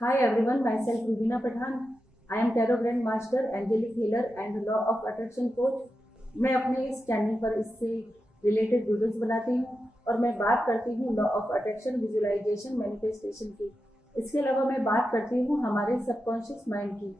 Hi everyone, myself Rubina Pathan. I am Tarot Grand Master, Angelic Healer and Law of Attraction Coach. मैं अपने इस channel पर इससे related videos बनाती हूँ और मैं बात करती हूँ law of attraction, visualisation, manifestation की। इसके अलावा मैं बात करती हूँ हमारे सबकॉन्शियस माइंड की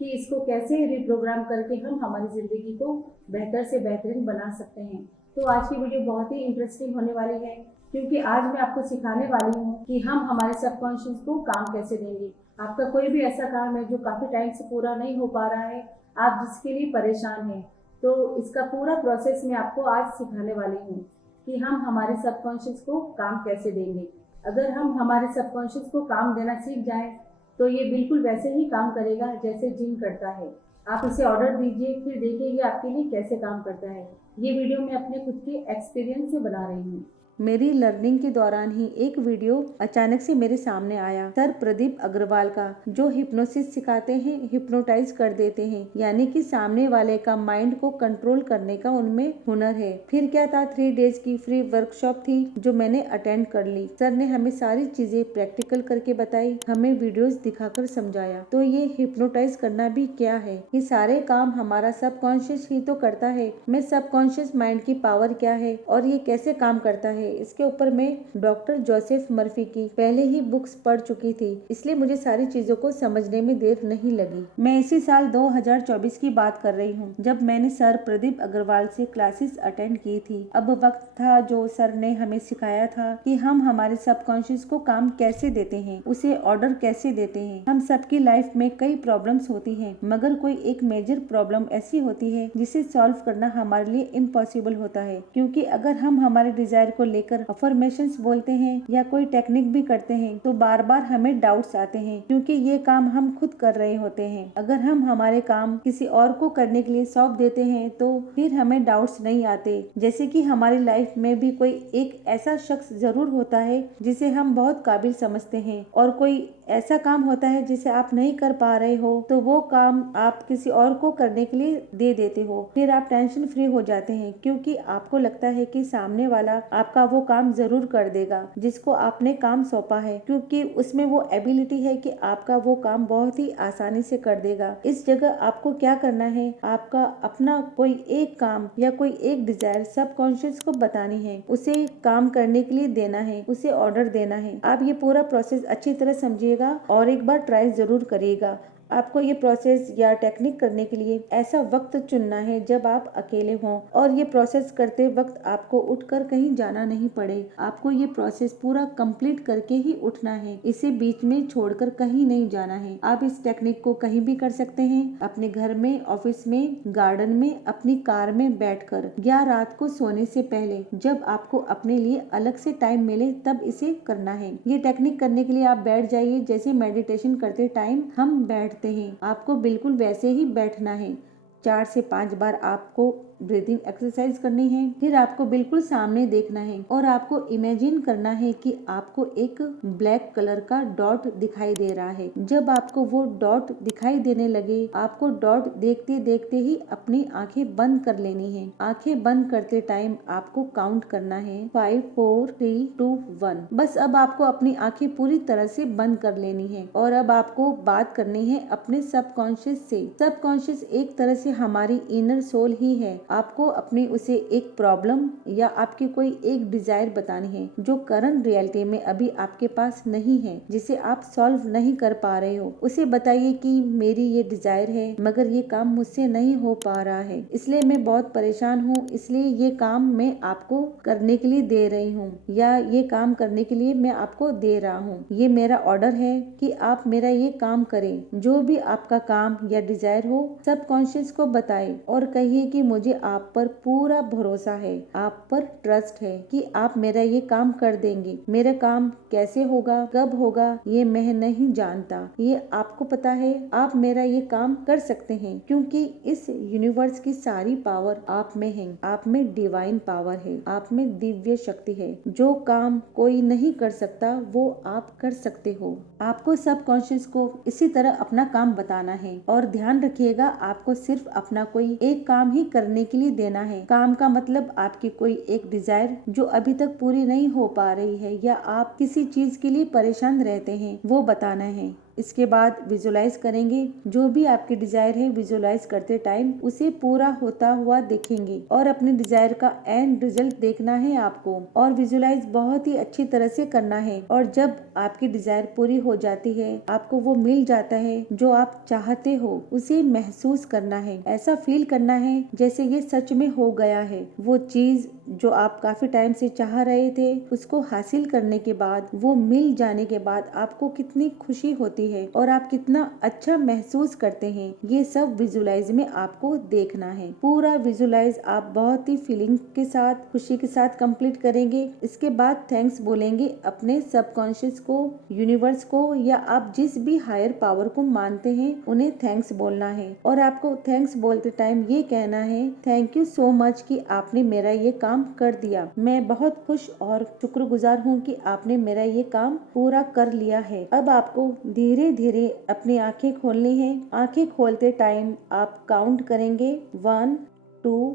कि इसको कैसे रिप्रोग्राम करके हम हमारी ज़िंदगी को बेहतर से बेहतरीन बना सकते हैं। तो आज की वीडियो बहुत ही इंटरेस्टिंग होने वाली है क्योंकि आज मैं आपको सिखाने वाली हूँ कि हम हमारे सबकॉन्शियस को काम कैसे देंगे। आपका कोई भी ऐसा काम है जो काफ़ी टाइम से पूरा नहीं हो पा रहा है, आप जिसके लिए परेशान हैं, तो इसका पूरा प्रोसेस मैं आपको आज सिखाने वाली हूँ कि हम हमारे सबकॉन्शियस को काम कैसे देंगे। अगर हम हमारे सबकॉन्शियस को काम देना सीख जाएं तो ये बिल्कुल वैसे ही काम करेगा जैसे जिन करता है। आप इसे ऑर्डर दीजिए, फिर देखिए ये आपके लिए कैसे काम करता है। ये वीडियो मैं अपने खुद के एक्सपीरियंस से बना रही हूँ। मेरी लर्निंग के दौरान ही एक वीडियो अचानक से मेरे सामने आया सर प्रदीप अग्रवाल का, जो हिप्नोसिस सिखाते हैं, हिप्नोटाइज कर देते हैं, यानी कि सामने वाले का माइंड को कंट्रोल करने का उनमें हुनर है। फिर क्या था, 3 डेज की फ्री वर्कशॉप थी जो मैंने अटेंड कर ली। सर ने हमें सारी चीजें प्रैक्टिकल करके बताई, हमें वीडियोस दिखाकर समझाया। तो ये हिप्नोटाइज करना भी क्या है, ये सारे काम हमारा सबकॉन्शियस ही तो करता है। मैं सबकॉन्शियस माइंड की पावर क्या है और ये कैसे काम करता है, इसके ऊपर मैं डॉक्टर जोसेफ मर्फी की पहले ही बुक्स पढ़ चुकी थी, इसलिए मुझे सारी चीजों को समझने में देर नहीं लगी। मैं इसी साल 2024 की बात कर रही हूँ जब मैंने सर प्रदीप अग्रवाल से क्लासेस अटेंड की थी। अब वक्त था जो सर ने हमें सिखाया था कि हम हमारे सबकॉन्शियस को काम कैसे देते हैं, उसे ऑर्डर कैसे देते हैं। हम सबकी लाइफ में कई प्रॉब्लम्स होती हैं, मगर कोई एक मेजर प्रॉब्लम ऐसी होती है जिसे सॉल्व करना हमारे लिए इम्पॉसिबल होता है, क्योंकि अगर हम हमारे डिजायर को लेकर अफर्मेशंस बोलते हैं या कोई टेक्निक भी करते हैं तो बार बार हमें डाउट्स आते हैं, क्योंकि ये काम हम खुद कर रहे होते हैं। अगर हम हमारे काम किसी और को करने के लिए सौंप देते हैं तो फिर हमें डाउट्स नहीं आते। जैसे कि हमारी लाइफ में भी कोई एक ऐसा शख्स जरूर होता है जिसे हम बहुत काबिल समझते हैं, और कोई ऐसा काम होता है जिसे आप नहीं कर पा रहे हो तो वो काम आप किसी और को करने के लिए दे देते हो। फिर आप टेंशन फ्री हो जाते हैं, क्योंकि आपको लगता है कि सामने वाला आपका वो काम जरूर कर देगा जिसको आपने काम सौंपा है, क्योंकि उसमें वो एबिलिटी है कि आपका वो काम बहुत ही आसानी से कर देगा। इस जगह आपको क्या करना है, आपका अपना कोई एक काम या कोई एक डिजायर सबकॉन्शियस को बतानी है, उसे काम करने के लिए देना है, उसे ऑर्डर देना है। आप ये पूरा प्रोसेस अच्छी तरह समझिएगा और एक बार ट्राई जरूर करिएगा। आपको ये प्रोसेस या टेक्निक करने के लिए ऐसा वक्त चुनना है जब आप अकेले हों, और ये प्रोसेस करते वक्त आपको उठकर कहीं जाना नहीं पड़े। आपको ये प्रोसेस पूरा कंप्लीट करके ही उठना है, इसे बीच में छोड़कर कहीं नहीं जाना है। आप इस टेक्निक को कहीं भी कर सकते हैं, अपने घर में, ऑफिस में, गार्डन में, अपनी कार में बैठकर, या रात को सोने से पहले जब आपको अपने लिए अलग से टाइम मिले तब इसे करना है। ये टेक्निक करने के लिए आप बैठ जाइए जैसे मेडिटेशन करते टाइम हम बैठते हैं, आपको बिल्कुल वैसे ही बैठना है। 4 से 5 बार आपको ब्रीदिंग एक्सरसाइज करनी है। फिर आपको बिल्कुल सामने देखना है और आपको इमेजिन करना है कि आपको एक ब्लैक कलर का डॉट दिखाई दे रहा है। जब आपको वो डॉट दिखाई देने लगे, आपको डॉट देखते देखते ही अपनी आंखें बंद कर लेनी है। आंखें बंद करते टाइम आपको काउंट करना है 5 4 3 2 1। बस अब आपको अपनी आंखें पूरी तरह से बंद कर लेनी है और अब आपको बात करनी है अपने सबकॉन्शियस से। सबकॉन्शियस एक तरह से हमारी इनर सोल ही है। आपको अपनी उसे एक प्रॉब्लम या आपकी कोई एक डिजायर बतानी है जो करंट रियलिटी में अभी आपके पास नहीं है, जिसे आप सॉल्व नहीं कर पा रहे हो। उसे बताइए कि मेरी ये डिजायर है मगर ये काम मुझसे नहीं हो पा रहा है, इसलिए मैं बहुत परेशान हूँ, इसलिए ये काम मैं आपको करने के लिए दे रही हूँ, या ये काम करने के लिए मैं आपको दे रहा हूँ। ये मेरा ऑर्डर है कि आप मेरा ये काम करें। जो भी आपका काम या डिजायर हो सबकॉन्शियस को बताएं और कहिए कि मुझे आप पर पूरा भरोसा है, आप पर ट्रस्ट है कि आप मेरा ये काम कर देंगे। मेरा काम कैसे होगा, कब होगा, ये मैं नहीं जानता, ये आपको पता है। आप मेरा ये काम कर सकते हैं, क्योंकि इस यूनिवर्स की सारी पावर आप में है। आप में डिवाइन पावर है, आप में दिव्य शक्ति है। जो काम कोई नहीं कर सकता वो आप कर सकते हो। आपको सबकॉन्शियस को इसी तरह अपना काम बताना है, और ध्यान रखिएगा आपको सिर्फ अपना कोई एक काम ही करने के लिए देना है। काम का मतलब आपकी कोई एक डिजायर जो अभी तक पूरी नहीं हो पा रही है, या आप किसी चीज के लिए परेशान रहते हैं, वो बताना है। इसके बाद विजुलाइज करेंगे। जो भी आपकी डिजायर है विजुलाइज करते टाइम उसे पूरा होता हुआ देखेंगे और अपने डिजायर का एंड रिजल्ट देखना है आपको। और विजुलाइज बहुत ही अच्छी तरह से करना है और जब आपकी डिजायर पूरी हो जाती है, आपको वो मिल जाता है जो आप चाहते हो, उसे महसूस करना है। ऐसा फील करना है जैसे ये सच में हो गया है। वो चीज जो आप काफी टाइम से चाह रहे थे, उसको हासिल करने के बाद, वो मिल जाने के बाद आपको कितनी खुशी होती है और आप कितना अच्छा महसूस करते हैं, ये सब विजुलाइज में आपको देखना है। पूरा विजुलाइज आप बहुत ही फीलिंग के साथ, खुशी के साथ कंप्लीट करेंगे। इसके बाद थैंक्स बोलेंगे अपने सबकॉन्शियस को, यूनिवर्स को, या आप जिस भी हायर पावर को मानते हैं उन्हें थैंक्स बोलना है। और आपको थैंक्स बोलते टाइम ये कहना है, थैंक यू सो मच कि आपने मेरा ये काम कर दिया। मैं बहुत खुश और शुक्रगुजार हूँ कि आपने मेरा ये काम पूरा कर लिया है। अब आपको धीरे धीरे अपनी आंखें खोलनी है। आंखें खोलते टाइम आप काउंट करेंगे 1 2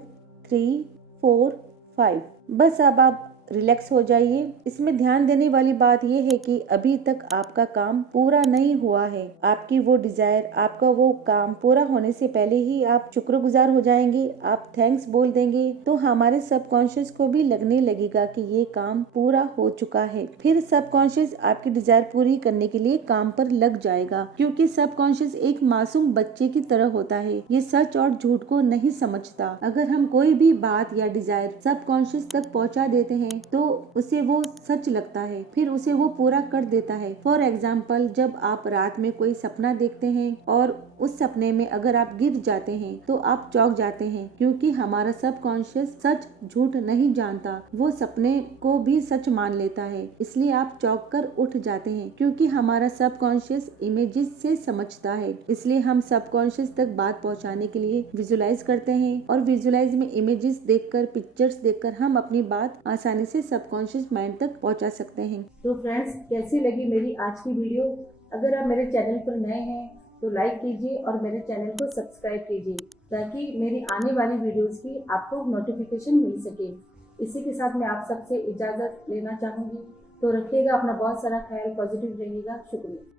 3 4 5। बस अब आप रिलैक्स हो जाइए। इसमें ध्यान देने वाली बात यह है कि अभी तक आपका काम पूरा नहीं हुआ है। आपकी वो डिजायर, आपका वो काम पूरा होने से पहले ही आप शुक्रगुजार हो जाएंगे, आप थैंक्स बोल देंगे, तो हमारे सबकॉन्शियस को भी लगने लगेगा कि ये काम पूरा हो चुका है। फिर सबकॉन्शियस आपकी डिजायर पूरी करने के लिए काम पर लग जाएगा, क्योंकि सबकॉन्शियस एक मासूम बच्चे की तरह होता है। ये सच और झूठ को नहीं समझता। अगर हम कोई भी बात या डिजायर सबकॉन्शियस तक पहुंचा देते हैं तो उसे वो सच लगता है, फिर उसे वो पूरा कर देता है। फॉर एग्जाम्पल, जब आप रात में कोई सपना देखते हैं और उस सपने में अगर आप गिर जाते हैं तो आप चौंक जाते हैं, क्योंकि हमारा सबकॉन्शियस सच झूठ नहीं जानता, वो सपने को भी सच मान लेता है। इसलिए आप चौंक कर उठ जाते हैं, क्योंकि हमारा सबकॉन्शियस इमेजेस से समझता है। इसलिए हम सबकॉन्शियस तक बात पहुंचाने के लिए विजुलाइज करते हैं और विजुलाइज में इमेजेस देखकर, पिक्चर्स देखकर हम अपनी बात आसानी से सबकॉन्शियस माइंड तक पहुंचा सकते हैं। तो फ्रेंड्स, कैसी लगी मेरी आज की वीडियो? अगर आप मेरे चैनल पर नए हैं तो लाइक कीजिए और मेरे चैनल को सब्सक्राइब कीजिए, ताकि मेरी आने वाली वीडियोस की आपको नोटिफिकेशन मिल सके। इसी के साथ मैं आप सबसे इजाज़त लेना चाहूँगी। तो रखिएगा अपना बहुत सारा ख्याल, पॉजिटिव रहिएगा। शुक्रिया।